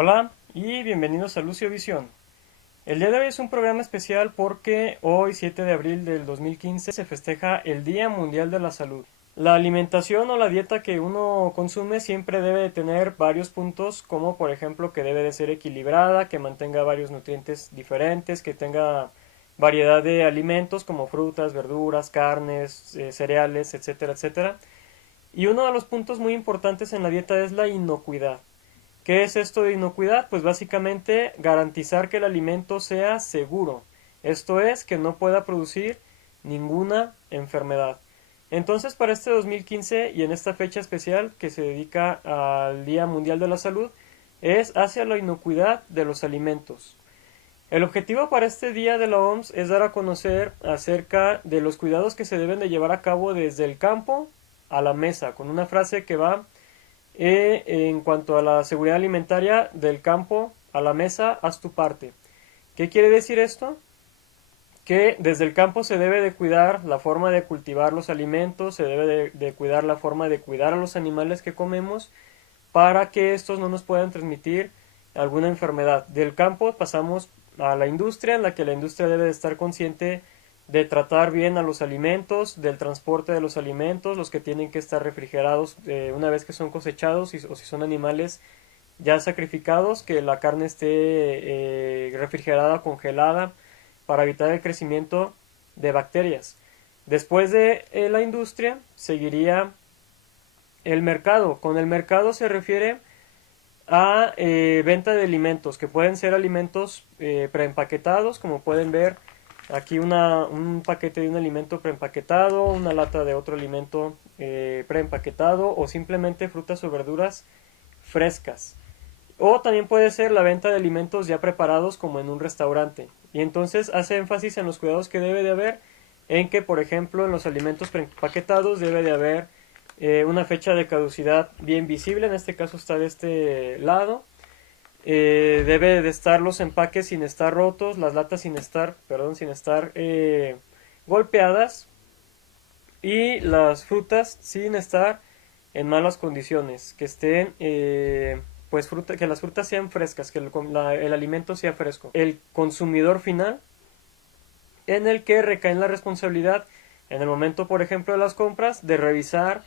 Hola y bienvenidos a Lucio Visión. El día de hoy es un programa especial porque hoy, 7 de abril del 2015, se festeja el Día Mundial de la Salud. La alimentación o la dieta que uno consume siempre debe de tener varios puntos, como por ejemplo que debe de ser equilibrada, que mantenga varios nutrientes diferentes, que tenga variedad de alimentos como frutas, verduras, carnes, cereales, etcétera, etcétera. Y uno de los puntos muy importantes en la dieta es la inocuidad. ¿Qué es esto de inocuidad? Pues básicamente garantizar que el alimento sea seguro. Esto es, que no pueda producir ninguna enfermedad. Entonces, para este 2015 y en esta fecha especial que se dedica al Día Mundial de la Salud, es hacia la inocuidad de los alimentos. El objetivo para este día de la OMS es dar a conocer acerca de los cuidados que se deben de llevar a cabo desde el campo a la mesa, con una frase que va en cuanto a la seguridad alimentaria: del campo a la mesa, haz tu parte. ¿Qué quiere decir esto? Que desde el campo se debe de cuidar la forma de cultivar los alimentos, se debe de cuidar la forma de cuidar a los animales que comemos para que estos no nos puedan transmitir alguna enfermedad. Del campo pasamos a la industria, en la que la industria debe de estar consciente de tratar bien a los alimentos, del transporte de los alimentos, los que tienen que estar refrigerados una vez que son cosechados, o si son animales ya sacrificados, que la carne esté refrigerada, congelada, para evitar el crecimiento de bacterias. Después de la industria seguiría el mercado. Con el mercado se refiere a venta de alimentos, que pueden ser alimentos preempaquetados, como pueden ver aquí un paquete de un alimento preempaquetado, una lata de otro alimento preempaquetado, o simplemente frutas o verduras frescas. O también puede ser la venta de alimentos ya preparados, como en un restaurante. Y entonces hace énfasis en los cuidados que debe de haber, en que, por ejemplo, en los alimentos preempaquetados debe de haber una fecha de caducidad bien visible. En este caso está de este lado. Debe de estar los empaques sin estar rotos, las latas sin estar golpeadas, y las frutas sin estar en malas condiciones, que estén que las frutas sean frescas, que el alimento sea fresco. El consumidor final, en el que recae en la responsabilidad, en el momento, por ejemplo, de las compras, de revisar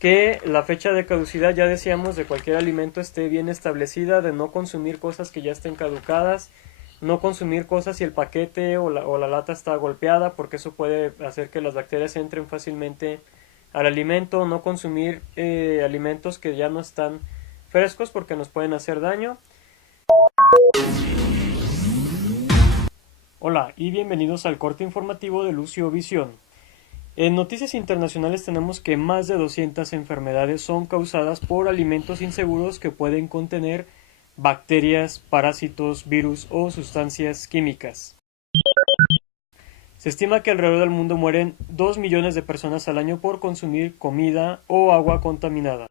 que la fecha de caducidad, ya decíamos, de cualquier alimento esté bien establecida, de no consumir cosas que ya estén caducadas, no consumir cosas si el paquete o la lata está golpeada, porque eso puede hacer que las bacterias entren fácilmente al alimento. No consumir alimentos que ya no están frescos, porque nos pueden hacer daño. Hola y bienvenidos al corte informativo de Lucio Visión. En noticias internacionales tenemos que más de 200 enfermedades son causadas por alimentos inseguros que pueden contener bacterias, parásitos, virus o sustancias químicas. Se estima que alrededor del mundo mueren 2 millones de personas al año por consumir comida o agua contaminada.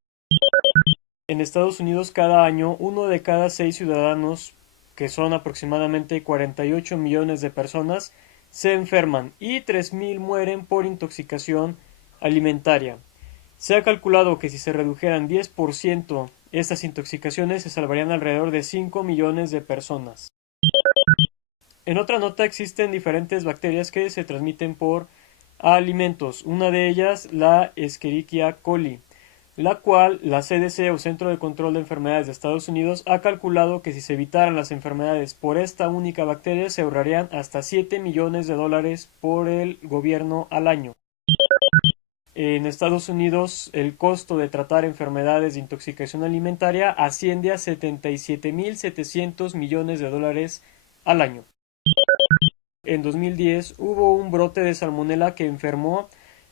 En Estados Unidos, cada año, 1 de cada 6 ciudadanos, que son aproximadamente 48 millones de personas, se enferman, y 3.000 mueren por intoxicación alimentaria. Se ha calculado que si se redujeran 10% estas intoxicaciones, se salvarían alrededor de 5 millones de personas. En otra nota, existen diferentes bacterias que se transmiten por alimentos. Una de ellas, la Escherichia coli, la cual la CDC, o Centro de Control de Enfermedades de Estados Unidos, ha calculado que si se evitaran las enfermedades por esta única bacteria, se ahorrarían hasta 7 millones de dólares por el gobierno al año. En Estados Unidos, el costo de tratar enfermedades de intoxicación alimentaria asciende a 77.700 millones de dólares al año. En 2010 hubo un brote de salmonela que enfermó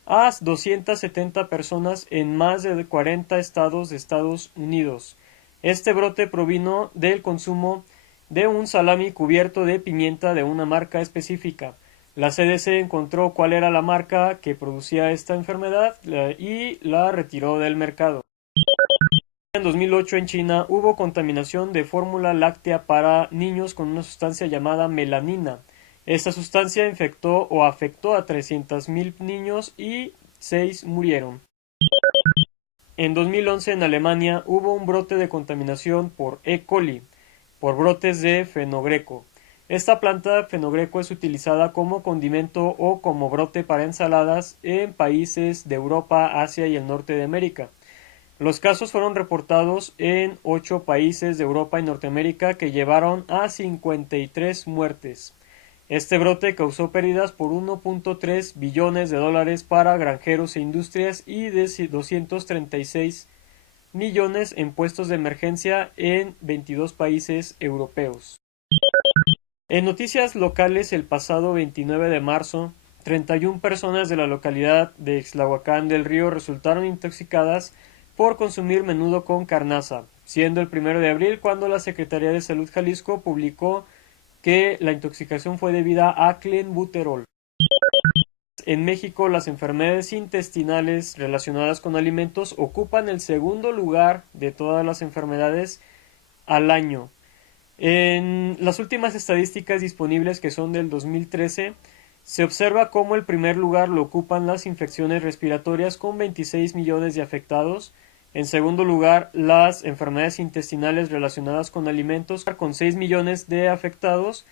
a 270 personas en más de 40 estados de Estados Unidos. Este brote provino del consumo de un salami cubierto de pimienta de una marca específica. La CDC encontró cuál era la marca que producía esta enfermedad y la retiró del mercado. En 2008, en China, hubo contaminación de fórmula láctea para niños con una sustancia llamada melanina. Esta sustancia infectó o afectó a 300.000 niños y 6 murieron. En 2011, en Alemania, hubo un brote de contaminación por E. coli. por brotes de fenogreco. Esta planta fenogreco es utilizada como condimento o como brote para ensaladas en países de Europa, Asia y el norte de América. Los casos fueron reportados en 8 países de Europa y Norteamérica que llevaron a 53 muertes. Este brote causó pérdidas por 1.3 billones de dólares para granjeros e industrias y de 236 millones en puestos de emergencia en 22 países europeos. En noticias locales, el pasado 29 de marzo, 31 personas de la localidad de Ixtlahuacán del Río resultaron intoxicadas por consumir menudo con carnaza, siendo el 1 de abril cuando la Secretaría de Salud Jalisco publicó que la intoxicación fue debida a clenbuterol. En México, las enfermedades intestinales relacionadas con alimentos ocupan el segundo lugar de todas las enfermedades al año. En las últimas estadísticas disponibles, que son del 2013, se observa cómo el primer lugar lo ocupan las infecciones respiratorias con 26 millones de afectados. En segundo lugar, las enfermedades intestinales relacionadas con alimentos con 6 millones de afectados.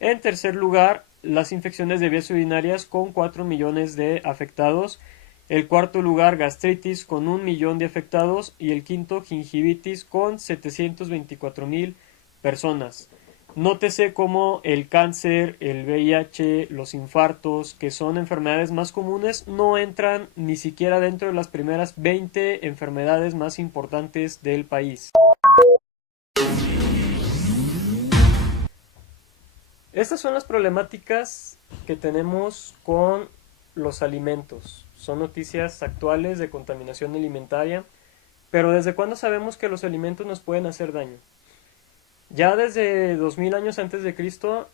En tercer lugar, las infecciones de vías urinarias con 4 millones de afectados. El cuarto lugar, gastritis con 1 millón de afectados. Y el quinto, gingivitis con 724,000 personas. Nótese cómo el cáncer, el VIH, los infartos, que son enfermedades más comunes, no entran ni siquiera dentro de las primeras 20 enfermedades más importantes del país. Estas son las problemáticas que tenemos con los alimentos. Son noticias actuales de contaminación alimentaria, pero ¿desde cuándo sabemos que los alimentos nos pueden hacer daño? Ya desde 2000 años antes de Cristo,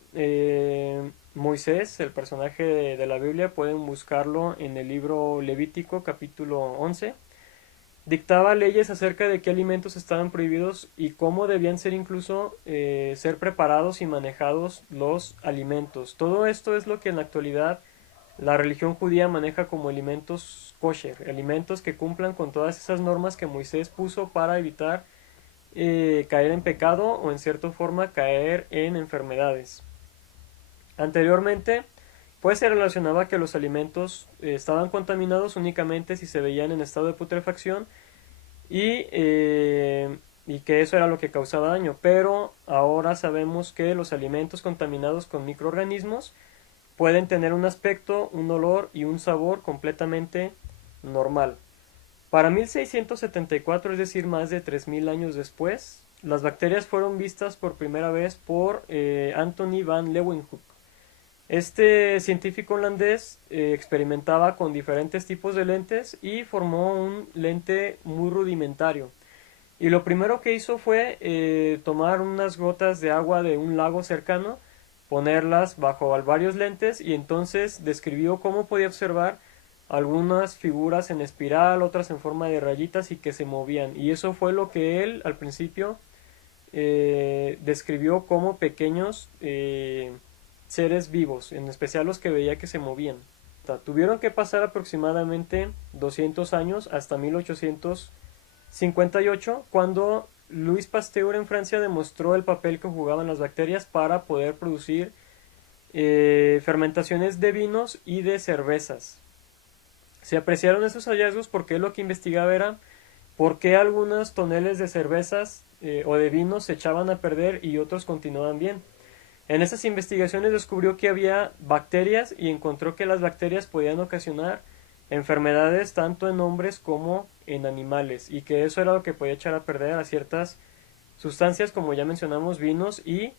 Moisés, el personaje de la Biblia, pueden buscarlo en el libro Levítico capítulo 11, dictaba leyes acerca de qué alimentos estaban prohibidos y cómo debían ser incluso ser preparados y manejados los alimentos. Todo esto es lo que en la actualidad la religión judía maneja como alimentos kosher, alimentos que cumplan con todas esas normas que Moisés puso para evitar caer en pecado o en cierta forma caer en enfermedades. Anteriormente, pues se relacionaba que los alimentos estaban contaminados únicamente si se veían en estado de putrefacción y que eso era lo que causaba daño, pero ahora sabemos que los alimentos contaminados con microorganismos pueden tener un aspecto, un olor y un sabor completamente normal. Para 1674, es decir, más de 3000 años después, las bacterias fueron vistas por primera vez por Anthony van Leeuwenhoek. Este científico holandés experimentaba con diferentes tipos de lentes y formó un lente muy rudimentario. Y lo primero que hizo fue tomar unas gotas de agua de un lago cercano, ponerlas bajo varios lentes y entonces describió cómo podía observar algunas figuras en espiral, otras en forma de rayitas y que se movían. Y eso fue lo que él al principio describió como pequeños seres vivos, en especial los que veía que se movían. Tuvieron que pasar aproximadamente 200 años hasta 1858 cuando Louis Pasteur en Francia demostró el papel que jugaban las bacterias para poder producir fermentaciones de vinos y de cervezas. Se apreciaron esos hallazgos porque lo que investigaba era por qué algunos toneles de cervezas o de vinos se echaban a perder y otros continuaban bien. En esas investigaciones descubrió que había bacterias y encontró que las bacterias podían ocasionar enfermedades tanto en hombres como en animales y que eso era lo que podía echar a perder a ciertas sustancias como ya mencionamos, vinos y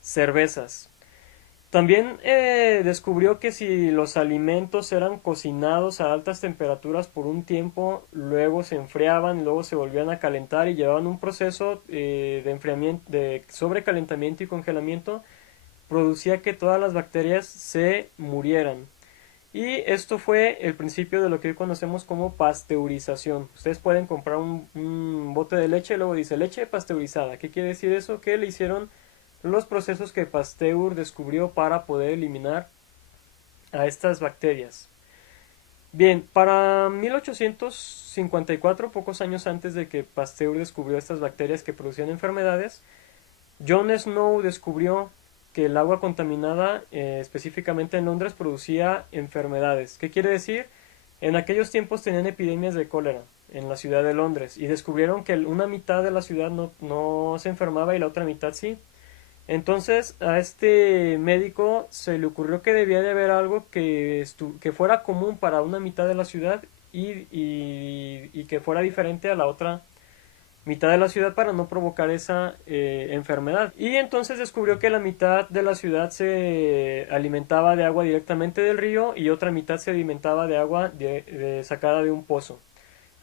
cervezas. También descubrió que si los alimentos eran cocinados a altas temperaturas por un tiempo, luego se enfriaban, luego se volvían a calentar y llevaban un proceso de enfriamiento, de sobrecalentamiento y congelamiento, producía que todas las bacterias se murieran. Y esto fue el principio de lo que hoy conocemos como pasteurización. Ustedes pueden comprar un bote de leche y luego dice leche pasteurizada. ¿Qué quiere decir eso? Que le hicieron los procesos que Pasteur descubrió para poder eliminar a estas bacterias. Bien, para 1854, pocos años antes de que Pasteur descubrió estas bacterias que producían enfermedades, John Snow descubrió que el agua contaminada, específicamente en Londres, producía enfermedades. ¿Qué quiere decir? En aquellos tiempos tenían epidemias de cólera en la ciudad de Londres y descubrieron que una mitad de la ciudad no se enfermaba y la otra mitad sí. Entonces a este médico se le ocurrió que debía de haber algo que fuera común para una mitad de la ciudad y que fuera diferente a la otra mitad de la ciudad para no provocar esa enfermedad. Y entonces descubrió que la mitad de la ciudad se alimentaba de agua directamente del río y otra mitad se alimentaba de agua sacada de un pozo.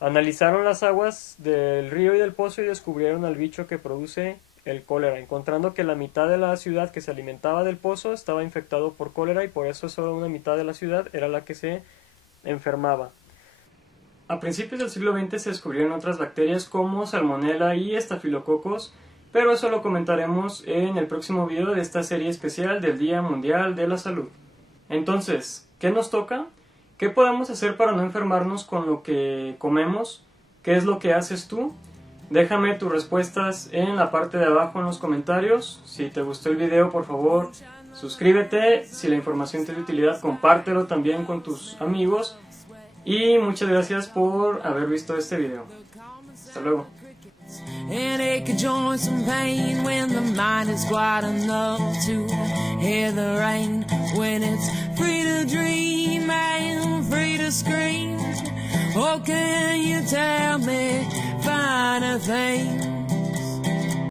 Analizaron las aguas del río y del pozo y descubrieron al bicho que produce el cólera, encontrando que la mitad de la ciudad que se alimentaba del pozo estaba infectado por cólera y por eso solo una mitad de la ciudad era la que se enfermaba. A principios del siglo XX se descubrieron otras bacterias como Salmonella y Staphylococcus, pero eso lo comentaremos en el próximo video de esta serie especial del Día Mundial de la Salud. Entonces, ¿qué nos toca? ¿Qué podemos hacer para no enfermarnos con lo que comemos? ¿Qué es lo que haces tú? Déjame tus respuestas en la parte de abajo en los comentarios. Si te gustó el video, por favor, suscríbete. Si la información te es de utilidad, compártelo también con tus amigos. Y muchas gracias por haber visto este video. Hasta luego. And ache joints and pain when the mind is quiet enough to hear the rain. When it's free to dream and free to scream. Oh, can you tell me finer things?